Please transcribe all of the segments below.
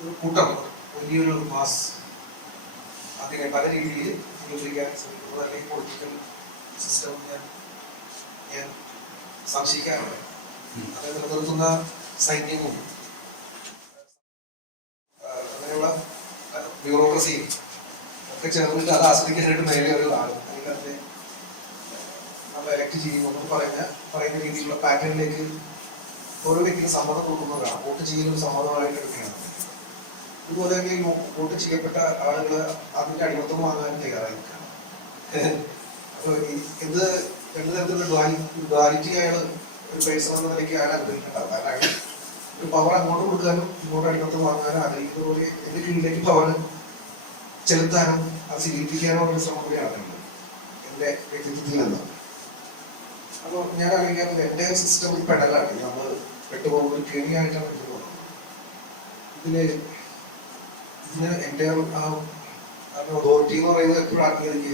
ഒരു കൂട്ടം വലിയൊരു മാസ് അതിനെ പല രീതിയിൽ നിയന്ത്രിക്കാൻ ശ്രമിക്കുന്നത് അല്ലെങ്കിൽ പൊളിറ്റിക്കൽ സിസ്റ്റം ഞാൻ ഞാൻ സംശയിക്കാറുണ്ട് അത് നിലനിർത്തുന്ന സൈന്യവും അങ്ങനെയുള്ള ബ്യൂറോക്രസിയും ഒക്കെ ചേർന്നിട്ട് അത് ആസ്വദിക്കാനായിട്ട് മേലെ ഒരു ആൾ അല്ലെങ്കിൽ അതിനെ നമ്മൾ എലക്ട് ചെയ്യുമ്പോൾ പറയുന്ന പറയുന്ന രീതിയിലുള്ള പാറ്റേണിലേക്ക് ഓരോ വ്യക്തിക്ക് സമ്മതം കൊടുക്കുന്നതാണ് വോട്ട് ചെയ്യുന്ന ഒരു സമ്മതമായിട്ട് എടുക്കുകയാണ്. ഇതുപോലെ തന്നെ വോട്ട് ചെയ്യപ്പെട്ട ആളുകൾ അതിന്റെ അടിമത്തം വാങ്ങാൻ തയ്യാറായിരിക്കണം അപ്പൊ ഇത് എന്ത് തരത്തിലുള്ള ഡ്വാലിറ്റി അയാൾ ഒരു പേഴ്സൺ എന്ന നിലയ്ക്ക് അയാൾ ആഗ്രഹിക്കേണ്ട കാരണം ഒരു പവർ അങ്ങോട്ട് കൊടുക്കാനും ഇങ്ങോട്ട് അടിമത്തം വാങ്ങാനും ആഗ്രഹിക്കുന്നതുപോലെ എന്റെ കീഴിലേക്ക് പവർ ചെലുത്താനും അത് സ്വീകരിപ്പിക്കാനോ ഒരു ശ്രമം കൂടി നടത്തുന്നത് എന്റെ വ്യക്തിത്വത്തിൽ നിന്ന്. അപ്പോൾ ഞാൻ ആലോചിക്കുന്നത് എന്റെ സിസ്റ്റം ഒരു പെടലാണ്. നമ്മൾ പെട്ടുപോകുന്ന ഒരു കെണിയായിട്ടാണ് എനിക്ക് തോന്നുന്നത്. ഇതിൽ ആ അതോറിറ്റി എന്ന് പറയുന്നത് എപ്പോഴും എനിക്ക്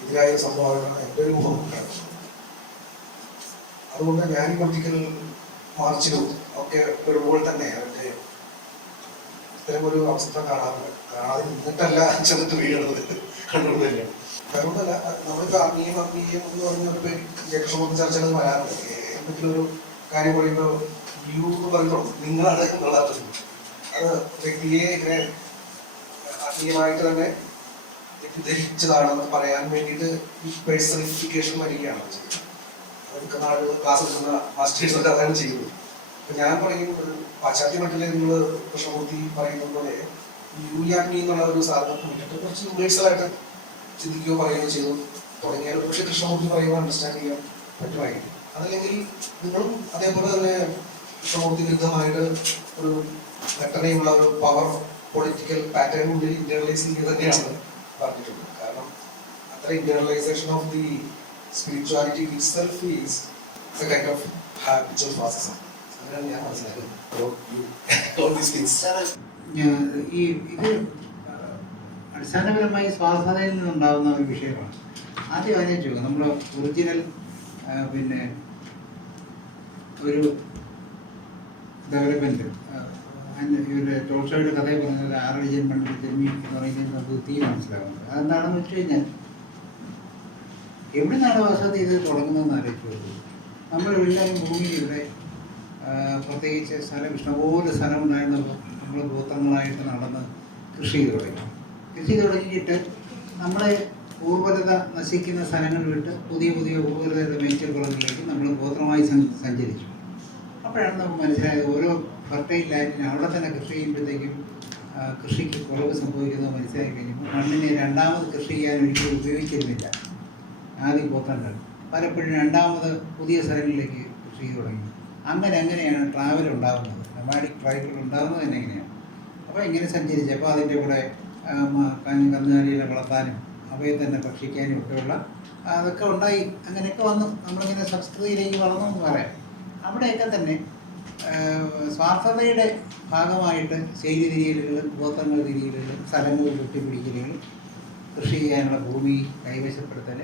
എതിരായ സംഭവമാണ് എന്റെ ഒരു മുഖം കാണുന്നത് അതുകൊണ്ട് ഞാൻ പൊളിറ്റിക്കൽ മാർച്ചിലും ഒക്കെ വരുമ്പോൾ തന്നെ അവരുടെ ഇത്തരം ഒരു അവസ്ഥ കാണാറുണ്ട് കാണാതെ നിന്നിട്ടല്ല ചെന്നിട്ട് വീഴുന്നത്. കണ്ടുകൊണ്ടില്ല. അതുകൊണ്ടല്ല നമ്മളിപ്പോ ആത്മീയം ആത്മീയം എന്ന് പറഞ്ഞ ഒരു ജക്ഷമൊക്കെ ചർച്ചകൾ വരാറുണ്ട്. എന്തെങ്കിലും ഒരു കാര്യം പറയുമ്പോൾ യു എന്ന് പറഞ്ഞു നിങ്ങളാണ് എന്നുള്ള അത് വ്യക്തിയെ ഇങ്ങനെ ആത്മീയമായിട്ട് തന്നെ തെറ്റിദ്ധരിച്ചതാണെന്ന് പറയാൻ വേണ്ടിയിട്ട് ഈ പേഴ്സണിഫിക്കേഷൻ വരികയാണ് ചെയ്യുന്നത്. ഞാൻ പറയും ഒരു പാശ്ചാത്യ മട്ടിലെ നിങ്ങൾ കൃഷ്ണമൂർത്തി പറയുന്ന പോലെ യു എന്നുള്ള ഒരു സാധനം വിട്ടിട്ട് കുറച്ച് യൂണിവേഴ്സൽ ആയിട്ട് ചിന്തിക്കുകയോ പറയുകയോ ചെയ്തു. തുടങ്ങിയാൽ പക്ഷെ കൃഷ്ണമൂർത്തി പറയുമ്പോൾ അണ്ടർസ്റ്റാൻഡ് ചെയ്യാൻ പറ്റുമായിരിക്കും. അതല്ലെങ്കിൽ നിങ്ങളും അതേപോലെ തന്നെ കൃഷ്ണമൂർത്തി വിരുദ്ധമായിട്ട് ഒരു ഘട്ടനയുള്ള ഒരു പവർ പൊളിറ്റിക്കൽ പാറ്റേൺ ഉള്ളിൽ ഇന്റർണലൈസ് ചെയ്യുക തന്നെയാണ് പറഞ്ഞിട്ടുള്ളത്. കാരണം അത്ര internalisation of the spirituality itself is a kind of habitual process അങ്ങനെയാണ് ഞാൻ മനസ്സിലാക്കുന്നത്. ഈ ഇത് അടിസ്ഥാനപരമായി സ്വാർത്ഥതയിൽ നിന്നുണ്ടാകുന്ന ഒരു വിഷയമാണ്. ആദ്യം അതിനെ ചോദിക്കുക നമ്മൾ ഒറിജിനൽ പിന്നെ ഒരു ഡെവലപ്മെന്റ് ഇവരുടെ ടോൾസ്റ്റോയുടെ കഥയെ പറഞ്ഞത് ആറടി ജന്മണ്ണിൽ ജന്മി എന്ന് പറയുന്നത് നമുക്ക് തീ മനസ്സിലാവുന്നത് അതെന്താണെന്ന് വെച്ച് കഴിഞ്ഞാൽ എവിടെ നിന്നാണ് വാസ്തവത്തിൽ ഇത് തുടങ്ങുന്നതെന്ന് ആലോചിച്ചു എല്ലാവരും ഭൂമിയിലൂടെ പ്രത്യേകിച്ച് സ്ഥലം ഇഷ്ടംപോലെ സ്ഥലം ഉണ്ടായിരുന്നപ്പോൾ നമ്മൾ ഗോത്രങ്ങളായിട്ട് നടന്ന് കൃഷി ചെയ്ത് തുടങ്ങി. കൃഷി തുടങ്ങിയിട്ട് നമ്മളെ ഊർവരത നശിക്കുന്ന സ്ഥലങ്ങൾ വിട്ട് പുതിയ പുതിയ ഊർവരത മേച്ചിൽക്കുളങ്ങളിലേക്ക് നമ്മൾ ഗോത്രമായി സഞ്ചരിച്ചു. അപ്പോഴാണ് നമുക്ക് മനസ്സിലായത് ഓരോ ഫർട്ടൈൽ ലാൻഡിന് അവിടെ തന്നെ കൃഷി ചെയ്യുമ്പോഴത്തേക്കും കൃഷിക്ക് കുറവ് സംഭവിക്കുന്നത് മനസ്സിലാക്കി കഴിഞ്ഞപ്പോൾ മണ്ണിനെ രണ്ടാമത് കൃഷി ചെയ്യാൻ ഒരിക്കലും ഉപയോഗിച്ചിരുന്നില്ല ആദ്യം പോത്തണ്ടാണ്. പലപ്പോഴും രണ്ടാമത് പുതിയ സ്ഥലങ്ങളിലേക്ക് കൃഷി ചെയ്ത് തുടങ്ങി. അങ്ങനെ അങ്ങനെയാണ് ട്രാവൽ ഉണ്ടാകുന്നത് നൊമാഡിക് ട്രാവൽ ഉണ്ടാകുന്നത് തന്നെ എങ്ങനെയാണ് അപ്പോൾ ഇങ്ങനെ സഞ്ചരിച്ച് അപ്പോൾ അതിന്റെ കൂടെ കന്നുകാലികളെ വളർത്താനും അവയെ തന്നെ ഭക്ഷിക്കാനും ഒക്കെയുള്ള അതൊക്കെ ഉണ്ടായി. അങ്ങനെയൊക്കെ വന്നു. നമ്മളിങ്ങനെ സംസ്കൃതിയിലേക്ക് വളർന്നു എന്ന് പറയാം. അവിടെയൊക്കെ തന്നെ സ്വാർത്ഥതയുടെ ഭാഗമായിട്ട് ചെയ്തി തിരിയലുകൾ ഗോത്രങ്ങൾ തിരിയലുകൾ സ്ഥലങ്ങൾ വെട്ടിപ്പിടിക്കലുകളും കൃഷി ചെയ്യാനുള്ള ഭൂമി കൈവശപ്പെടുത്തൽ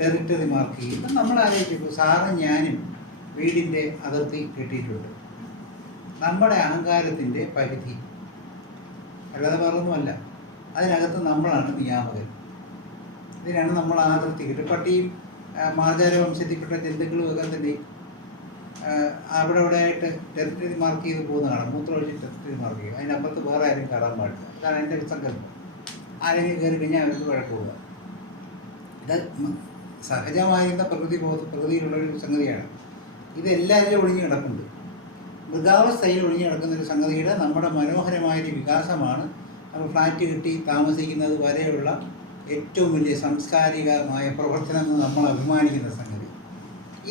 ടെറിട്ടറി മാർക്ക് ചെയ്യും ഇപ്പം നമ്മൾ ആലോചിച്ചപ്പോൾ സാറും ഞാനും വീടിന്റെ അതിർത്തി കെട്ടിയിട്ടുണ്ട്. നമ്മുടെ അഹങ്കാരത്തിന്റെ പരിധി. അല്ലാതെ വേറൊന്നുമല്ല. അതിനകത്ത് നമ്മളാണ് നിയാമകൻ. ഇതിനാണ് നമ്മൾ അതിർത്തി കിട്ടുക പട്ടിയും മാർജാര വംശത്തിൽപ്പെട്ട ജന്തുക്കളും ഒക്കെ തന്നെ അവിടെ അവിടെ ആയിട്ട് ടെറിട്ടറി മാർക്ക് ചെയ്ത് പോകുന്ന കാണാം മൂത്രമൊഴിച്ച് ടെറിട്ടറി മാർക്ക് ചെയ്യും അതിനപ്പുറത്ത് വേറെ ആരും കയറാൻ പാടില്ല. അതാണ് എന്റെ സങ്കല്പം. ആരെങ്കിലും കയറി കഴിഞ്ഞാൽ അവർക്ക് വഴക്ക് പോവുക ഇത് സഹജമായിരുന്ന പ്രകൃതി പ്രകൃതിയിലുള്ള ഒരു സംഗതിയാണ്. ഇത് ഒഴിഞ്ഞു കിടക്കുന്നുണ്ട് മൃഗാവസ്ഥയിൽ ഒഴിഞ്ഞു കിടക്കുന്ന ഒരു സംഗതിയുടെ നമ്മുടെ മനോഹരമായൊരു വികാസമാണ് നമ്മൾ ഫ്ലാറ്റ് കിട്ടി താമസിക്കുന്നത് വരെയുള്ള ഏറ്റവും വലിയ സാംസ്കാരികമായ പ്രവർത്തനം നമ്മൾ അഭിമാനിക്കുന്ന സംഗതി.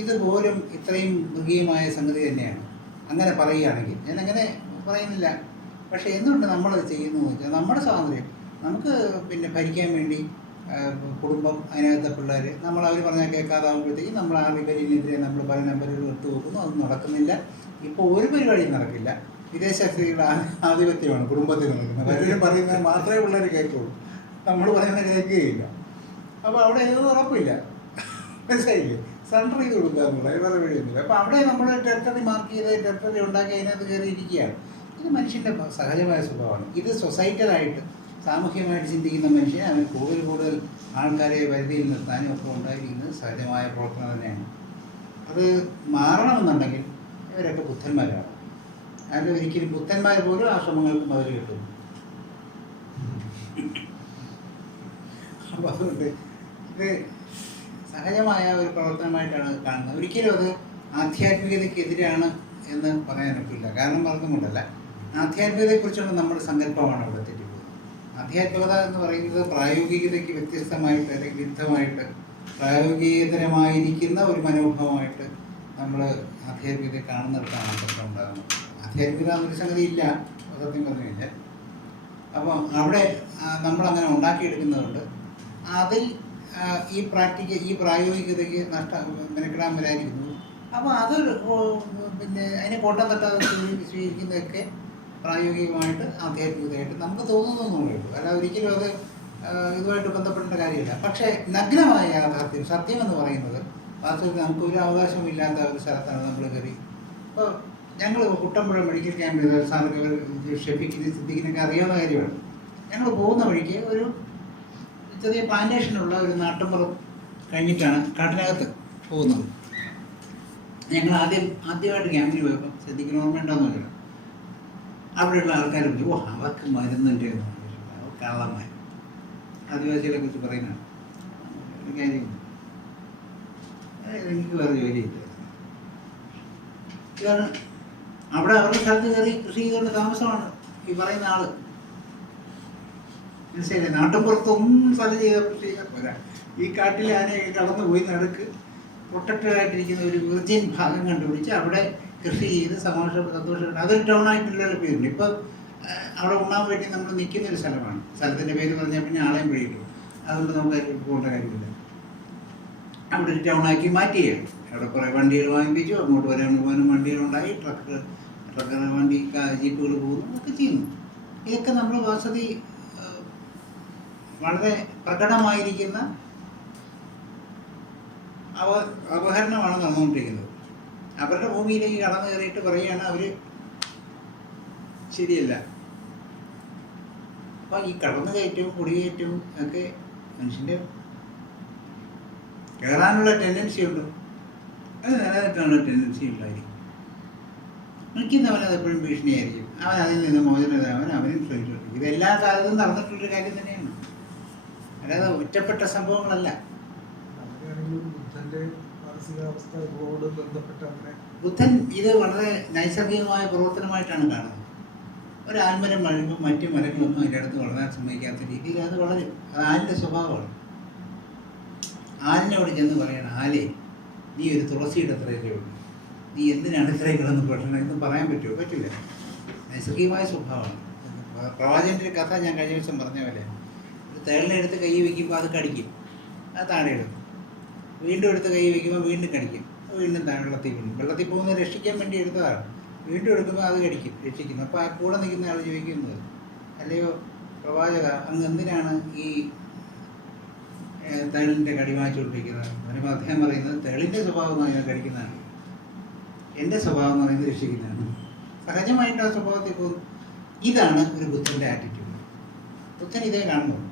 ഇതുപോലും ഇത്രയും മൃഗീയമായ സംഗതി തന്നെയാണ്. അങ്ങനെ പറയുകയാണെങ്കിൽ ഞാൻ അങ്ങനെ പറയുന്നില്ല. പക്ഷേ എന്തുകൊണ്ട് നമ്മളത് ചെയ്യുന്നു വെച്ചാൽ നമ്മുടെ സ്വാതന്ത്ര്യം നമുക്ക് പിന്നെ ഭരിക്കാൻ വേണ്ടി കുടുംബം അതിനകത്തെ പിള്ളേർ നമ്മൾ അവർ പറഞ്ഞാൽ കേൾക്കാതാകുമ്പോഴത്തേക്കും നമ്മൾ ആ വിപരീതിനെതിരെ നമ്മൾ പല നമ്പറുകൾ എടുത്തു വെക്കുന്നു അത് നടക്കുന്നില്ല. ഇപ്പോൾ ഒരു പരിപാടിയും നടക്കില്ല. വിദേശ സ്ത്രീകളുടെ ആധിപത്യമാണ് കുടുംബത്തിൽ നടക്കുന്നത് പലരും പറയുന്നത് മാത്രമേ പിള്ളേർ കേൾക്കുള്ളൂ. നമ്മൾ പറയുന്നത് കേൾക്കുകയില്ല. അപ്പോൾ അവിടെ ഏതൊന്നും ഉറപ്പില്ല. മനസ്സിലായില്ലേ? സറണ്ടർ ചെയ്ത് കൊടുക്കുക എന്നുള്ളത് വേറെ വഴിയൊന്നുമില്ല. അപ്പോൾ അവിടെ നമ്മൾ ടെറിട്ടറി മാർക്ക് ചെയ്ത് ടെറിട്ടറി ഉണ്ടാക്കി അതിനകത്ത് കയറി ഇരിക്കുകയാണ്. ഇത് മനുഷ്യന്റെ സഹജമായ സ്വഭാവമാണ്. ഇത് സൊസൈറ്റലായിട്ട് സാമൂഹ്യമായിട്ട് ചിന്തിക്കുന്ന മനുഷ്യൻ അവന് കൂടുതൽ കൂടുതൽ ആൾക്കാരെ പരിധിയിൽ നിർത്താനും ഒക്കെ ഉണ്ടായിരിക്കുന്നത് സഹജമായ പ്രവർത്തനം തന്നെയാണ്. അത് മാറണമെന്നുണ്ടെങ്കിൽ ഇവരൊക്കെ ബുദ്ധന്മാരാണ്. അതിൽ ഒരിക്കലും ബുദ്ധന്മാർ പോലും ആ ശ്രമങ്ങൾക്ക് മതിൽ കിട്ടും. അപ്പോൾ അതുകൊണ്ട് ഇത് സഹജമായ ഒരു പ്രവർത്തനമായിട്ടാണ് കാണുന്നത്. ഒരിക്കലും അത് ആധ്യാത്മികതയ്ക്കെതിരാണ് എന്ന് പറയാനൊക്കില്ല കാരണം പറഞ്ഞുകൊണ്ടല്ല. ആധ്യാത്മികതയെക്കുറിച്ചുള്ള നമ്മുടെ സങ്കല്പമാണ് അവിടെ തെറ്റിപ്പോകുന്നത്. ആധ്യാത്മികത എന്ന് പറയുന്നത് പ്രായോഗികതയ്ക്ക് വ്യത്യസ്തമായിട്ട് അല്ലെങ്കിൽ വിരുദ്ധമായിട്ട് പ്രായോഗികതരമായിരിക്കുന്ന ഒരു മനോഭാവമായിട്ട് നമ്മൾ ആധ്യാത്മികത കാണുന്നിടത്താണ് പ്രശ്നം ഉണ്ടാകുന്നത്. ആധ്യാത്മികത എന്നൊരു സംഗതി ഇല്ല. സത്യം പറഞ്ഞു കഴിഞ്ഞാൽ. അപ്പോൾ അവിടെ നമ്മളങ്ങനെ ഉണ്ടാക്കിയെടുക്കുന്നതുകൊണ്ട് അതിൽ ഈ പ്രാക്ടിക്ക ഈ പ്രായോഗികതയ്ക്ക് നഷ്ട മെനക്കെടാൻ വരാതിരിക്കുന്നു അപ്പോൾ അതൊരു പിന്നെ അതിനെ കോട്ടം തട്ടാതെ സ്വീ- സ്വീകരിക്കുന്നതൊക്കെ പ്രായോഗികമായിട്ട് ആധ്യാത്മികതയായിട്ട് നമുക്ക് തോന്നുന്നൊന്നുമേ അല്ല ഒരിക്കലും അത് ഇതുമായിട്ട് ബന്ധപ്പെടേണ്ട കാര്യമില്ല. പക്ഷേ നഗ്നമായ യാഥാർത്ഥ്യം സത്യം എന്ന് പറയുന്നത് വാസ്തവത്തിൽ നമുക്ക് ഒരു അവകാശവും ഇല്ലാത്ത ഒരു സ്ഥലത്താണ് നമ്മൾ കയറി. അപ്പോൾ ഞങ്ങൾ കുട്ടമ്പുഴ മെഡിക്കൽ ക്യാമ്പിൽ സാറൊക്കെ ഷെഫിക്കിന് സിദ്ദിഖിനൊക്കെ അറിയാവുന്ന കാര്യമാണ്. ഞങ്ങൾ പോകുന്ന വഴിക്ക് ഒരു ചെറിയ പ്ലാന്റേഷനുള്ള ഒരു നാട്ടുമ്പുറം കഴിഞ്ഞിട്ടാണ് കാട്ടിനകത്ത് പോകുന്നത്. ഞങ്ങൾ ആദ്യം ആദ്യമായിട്ട് ക്യാമ്പിന് പോയപ്പോൾ സിദ്ദിഖിന് ഓർമ്മയുണ്ടോന്നില്ല അവിടെയുള്ള ആൾക്കാർ പറഞ്ഞു ഓ അവർക്ക് മരുന്നുണ്ട്. കള്ളന്മാർ ആദിവാസികളെ കുറിച്ച് പറയുന്നതാണ്. ഒരു കാര്യമില്ല എനിക്ക് വേറെ ജോലിയില്ല അവിടെ അവരുടെ സ്ഥലത്ത് കയറി കൃഷി ചെയ്തുകൊണ്ട് താമസമാണ് ഈ പറയുന്ന ആൾ. മനസ്സിലായില്ലേ നാട്ടുമ്പുറത്തൊന്നും സ്ഥലം ചെയ്യാൻ ചെയ്യാൻ പോരാ. ഈ കാട്ടിൽ ആനയൊക്കെ കടന്നു പോയി നടുക്ക് ഒരു വിർജിൻ ഭാഗം കണ്ടുപിടിച്ച് അവിടെ കൃഷി ചെയ്ത് സമാഷ സന്തോഷം അതൊരു ടൗൺ ആയിട്ടുള്ള പേരുണ്ട്. ഇപ്പം അവിടെ ഉണ്ണാൻ വേണ്ടി നമ്മൾ നിൽക്കുന്ന ഒരു സ്ഥലമാണ്. സ്ഥലത്തിന്റെ പേര് പറഞ്ഞാൽ പിന്നെ ആളെയും പിടിയിട്ടു അതുകൊണ്ട് നമുക്ക് പോകേണ്ട കാര്യമില്ല. അവിടെ ഒരു ടൗണാക്കി മാറ്റിയാണ്. അവിടെ കുറേ വണ്ടികൾ വാങ്ങിപ്പിച്ചു. അങ്ങോട്ട് വരാൻ പോകാനും വണ്ടികളുണ്ടായി ട്രക്ക് ട്രക്ക് വണ്ടി ജീപ്പുകൾ പോകുന്നു. ഒക്കെ ചെയ്യുന്നു. ഇതൊക്കെ നമ്മൾ വസതി വളരെ പ്രകടമായിരിക്കുന്ന അവ അപഹരണമാണ് നടന്നുകൊണ്ടിരിക്കുന്നത്. അവരുടെ ഭൂമിയിലേക്ക് കടന്നു കയറിയിട്ട് പറയുകയാണ് അവർ ശരിയല്ല. അപ്പം ഈ കടന്നു കയറ്റവും കുടിയേറ്റവും ഒക്കെ മനുഷ്യന്റെ കയറാനുള്ള ടെൻഡൻസി ഉണ്ട്. അത് നിലനിർത്താനുള്ള ടെൻഡൻസി ഉണ്ടായിരിക്കും. നിൽക്കുന്നവൻ അത് എപ്പോഴും ഭീഷണിയായിരിക്കും. അവൻ അതിൽ നിന്ന് മോചനതവൻ അവനും ശ്രമിച്ചുകൊണ്ടിരിക്കും ഇതെല്ലാ കാലത്തും നടന്നിട്ടുള്ളൊരു കാര്യം തന്നെയാണ്. അല്ലാതെ ഒറ്റപ്പെട്ട സംഭവങ്ങളല്ല. ബുദ്ധൻ ഇത് വളരെ നൈസർഗികമായ പ്രവർത്തനമായിട്ടാണ് കാണുന്നത്. ഒരു ആൽമരം വഴുകുമ്പോൾ മറ്റു മരങ്ങളൊന്നും അതിന്റെ അടുത്ത് വളരാൻ സമ്മതിക്കാത്ത രീതിയിൽ അത് വളരും. അത് ആലിന്റെ സ്വഭാവമാണ്. ആലിനോട് ചെന്ന് പറയണം ആലേ നീ ഒരു തുളസിയുടെ അത്രയല്ലേ ഉള്ളൂ? നീ എന്തിനാണ് ഇത്രയും കിടന്ന് എന്ന് പറയാൻ പറ്റുമോ? പറ്റില്ല. നൈസർഗികമായ സ്വഭാവമാണ്. പ്രവാചകന്റെ കഥ ഞാൻ കഴിഞ്ഞ ദിവസം പറഞ്ഞ പോലെ ഒരു തേളിനെ എടുത്ത് കൈ വയ്ക്കുമ്പോൾ അത് കടിക്കും. അത് താഴെ എടുക്കും വീണ്ടും എടുത്ത് കൈ വയ്ക്കുമ്പോൾ വീണ്ടും കടിക്കും. വീണ്ടും താഴെ വെള്ളത്തിൽ വീഴും. വെള്ളത്തിൽ പോകുന്നത് രക്ഷിക്കാൻ വേണ്ടി എടുത്തതാണ്. വീണ്ടും എടുക്കുമ്പോൾ അത് കടിക്കും രക്ഷിക്കുന്നു. അപ്പോൾ ആ കൂടെ നിൽക്കുന്ന ആൾ ചോദിക്കുന്നത് അല്ലയോ പ്രവാചക അങ്ങ് എന്തിനാണ് ഈ തേളിന്റെ കടി വാങ്ങിച്ചുകൊണ്ടിരിക്കുന്നത് അതിന് അദ്ദേഹം പറയുന്നത് തേളിന്റെ സ്വഭാവം എന്ന് പറഞ്ഞാൽ കടിക്കുന്നതാണ്. എന്റെ സ്വഭാവം എന്ന് പറയുന്നത് രക്ഷിക്കുന്നതാണ്. സഹജമായിട്ട് ആ സ്വഭാവത്തിൽ പോകും. ഇതാണ് ഒരു ബുദ്ധന്റെ ആറ്റിറ്റ്യൂഡ് ബുദ്ധൻ ഇതേ കാണുന്നു.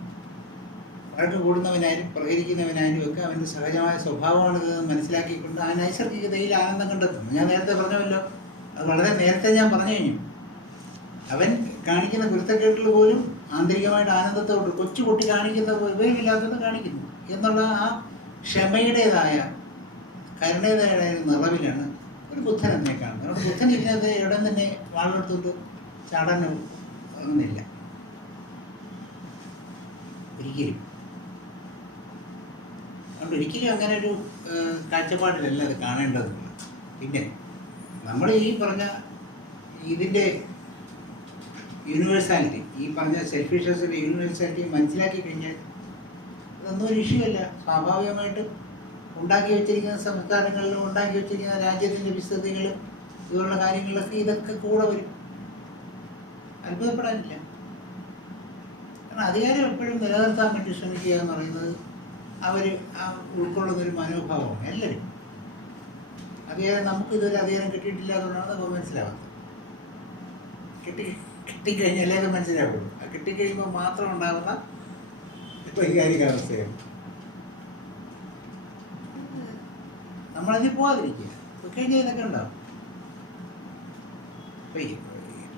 വഴക്ക് കൂടുന്നവനായാലും പ്രഹരിക്കുന്നവനായാലും ഒക്കെ അവന്റെ സഹജമായ സ്വഭാവമാണ് ഇതെന്ന് മനസ്സിലാക്കിക്കൊണ്ട് ആ നൈസർഗികതയിൽ ആനന്ദം കണ്ടെത്തുന്നു. ഞാൻ നേരത്തെ പറഞ്ഞമല്ലോ അത് വളരെ നേരത്തെ ഞാൻ പറഞ്ഞു കഴിഞ്ഞു. അവൻ കാണിക്കുന്ന കുരുത്തക്കേട്ടിൽ പോലും ആന്തരികമായിട്ട് ആനന്ദത്തോട് കൊച്ചു കുട്ടി കാണിക്കുന്ന വിവേകമില്ലാത്തത് കാണിക്കുന്നു. എന്നുള്ള ആ ക്ഷമയുടേതായ കരുണയുടേതായ നിറവിലാണ് ഒരു ബുദ്ധൻ എന്നെ കാണുന്നത്. അതുകൊണ്ട് ബുദ്ധൻ ഇതിനകത്ത് എവിടെ തന്നെ വാളെടുത്തോട്ട് ചാടാനോ ഒന്നുമില്ല. ഒരിക്കലും. അതുകൊണ്ട് ഒരിക്കലും അങ്ങനെ ഒരു കാഴ്ചപ്പാടിലല്ല അത് കാണേണ്ടത്. പിന്നെ നമ്മൾ ഈ പറഞ്ഞ ഇതിന്റെ യൂണിവേഴ്സാലിറ്റി ഈ പറഞ്ഞ സെൽഫിഷസിന്റെ യൂണിവേഴ്സാലിറ്റി മനസ്സിലാക്കി കഴിഞ്ഞാൽ അതൊന്നും ഒരു ഇഷ്യൂ അല്ല. സ്വാഭാവികമായിട്ടും ഉണ്ടാക്കി വെച്ചിരിക്കുന്ന സംസ്ഥാനങ്ങളിലും ഉണ്ടാക്കി വെച്ചിരിക്കുന്ന രാജ്യത്തിന്റെ വിസ്തൃതികളും ഇതുപോലുള്ള കാര്യങ്ങളൊക്കെ ഇതൊക്കെ കൂടെ വരും. അത്ഭുതപ്പെടാനില്ല. കാരണം അധികാരം എപ്പോഴും നിലനിർത്താൻ വേണ്ടി ശ്രമിക്കുക എന്ന് പറയുന്നത് അവർ ഉൾക്കൊള്ളുന്ന ഒരു മനോഭാവമാണ് എല്ലാവരും. അധികാരം നമുക്ക് ഇതുവരെ അധികാരം കിട്ടിയിട്ടില്ല എന്നുള്ളതാണ് നമുക്ക് മനസ്സിലാവാത്തത് കിട്ടി കിട്ടിക്കഴിഞ്ഞാലേ അത് മനസ്സിലാവുള്ളൂ. ആ കിട്ടിക്കഴിയുമ്പോൾ മാത്രം ഉണ്ടാകുന്ന വൈകാരികാവസ്ഥയാണ്. നമ്മളതിൽ പോകാതിരിക്കുക കഴിഞ്ഞാൽ ഇതൊക്കെ ഉണ്ടാവും.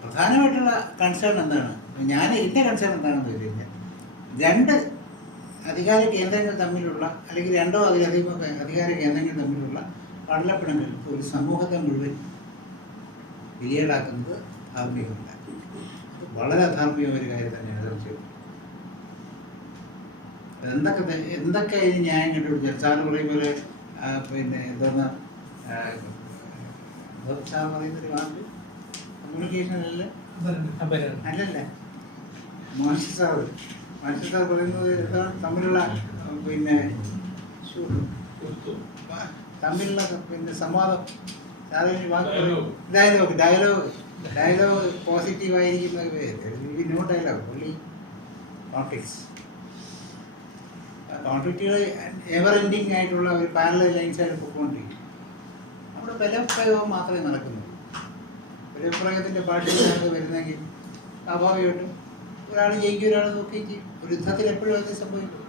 പ്രധാനമായിട്ടുള്ള കൺസേൺ എന്താണ്? ഞാൻ എന്റെ കൺസേൺ എന്താണെന്ന് വെച്ച് കഴിഞ്ഞാൽ രണ്ട് അധികാര കേന്ദ്രങ്ങൾ തമ്മിലുള്ള അല്ലെങ്കിൽ രണ്ടോ അതിലധികം അധികാര കേന്ദ്രങ്ങൾ തമ്മിലുള്ള പള്ളപ്പിടങ്ങൾ ഒരു സമൂഹത്തെ മുഴുവൻ വിലയേടാക്കുന്നത് ധാർമ്മികമല്ല. വളരെ അധാർമികമായ ഒരു കാര്യം തന്നെയാണ് തീർച്ചയായിട്ടും എന്തൊക്കെ എന്തൊക്കെ ഇനി ന്യായം കണ്ടുപിടിച്ചാൽ സാറ് പറയുമ്പോൾ പിന്നെ എന്തോന്ന് സാർ പറയുന്നൊരു വാക്ക്? കമ്മ്യൂണിക്കേഷൻ അല്ലല്ലേ അല്ലല്ലേ. സാർ മാഷി സാർ പറയുന്നത് തമ്മിലുള്ള പിന്നെ തമ്മിലുള്ള പിന്നെ സംവാദം. ഡയലോഗ് ഡയലോഗ് ഡയലോഗ് പോസിറ്റീവ് ആയിരിക്കുന്ന നോ ഡയലോഗ് ഓൺലി കോൺഫ്ലിക്ട്സ് കോൺഫ്ലിക്റ്റുകൾ എവർ എൻഡിങ് ആയിട്ടുള്ള ഒരു പാരലൽ ലൈൻസ് ആയിട്ട് പോയിക്കൊണ്ടിരിക്കും അവിടെ ബലപ്രയോഗം മാത്രമേ നടക്കുന്നുള്ളൂ. ബലപ്രയോഗത്തിന്റെ ഭാഷയിലാണ് വരുന്നെങ്കിൽ സ്വാഭാവികമായിട്ടും ഒരാൾ ജയിക്കും ഒരാൾ ചെയ്യും ഒരു യുദ്ധത്തിൽ എപ്പോഴും അത് സംഭവിക്കും.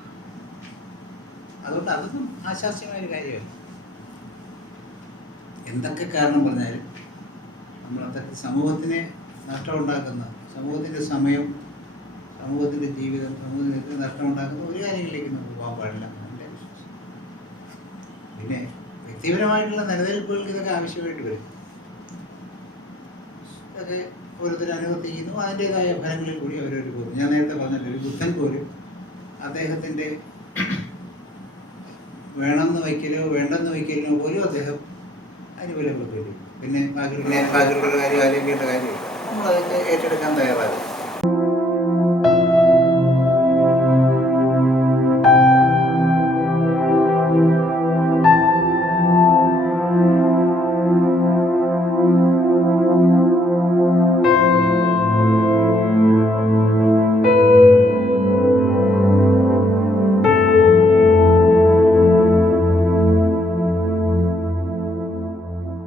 അതുകൊണ്ട് അതൊന്നും ആശാസ്യമായ ഒരു കാര്യമല്ല. എന്തൊക്കെ കാരണം പറഞ്ഞാലും നമ്മൾ അത്തരത്തിൽ സമൂഹത്തിന് നഷ്ടമുണ്ടാക്കുന്ന സമൂഹത്തിന്റെ സമയം സമൂഹത്തിന്റെ ജീവിതം സമൂഹത്തിന് നഷ്ടമുണ്ടാക്കുന്ന ഒരു കാര്യങ്ങളിലേക്ക് നമുക്ക് പോകാൻ പാടില്ല എന്റെ വിശ്വാസം. പിന്നെ വ്യക്തിപരമായിട്ടുള്ള നിലനിൽപ്പുകൾക്ക് ഇതൊക്കെ ആവശ്യമായിട്ട് വരും. ഇതൊക്കെ ഓരോരുത്തർ അനുവർത്തിക്കുന്നു. അതിന്റെതായ ഫലങ്ങളിൽ കൂടി അവരവർ പോകുന്നു. ഞാൻ നേരത്തെ പറഞ്ഞല്ലോ ഒരു ബുദ്ധൻ പോലും അദ്ദേഹത്തിന്റെ വേണമെന്ന് വയ്ക്കലോ വേണ്ടെന്ന് വയ്ക്കലിനോ പോലും അദ്ദേഹം അനുകൂലപ്പെട്ടു പിന്നെ ബാക്കിയുള്ള ബാക്കിയുള്ള കാര്യം ആലോചിക്കേണ്ട കാര്യമില്ല. നമ്മളതൊക്കെ ഏറ്റെടുക്കാൻ തയ്യാറാകും.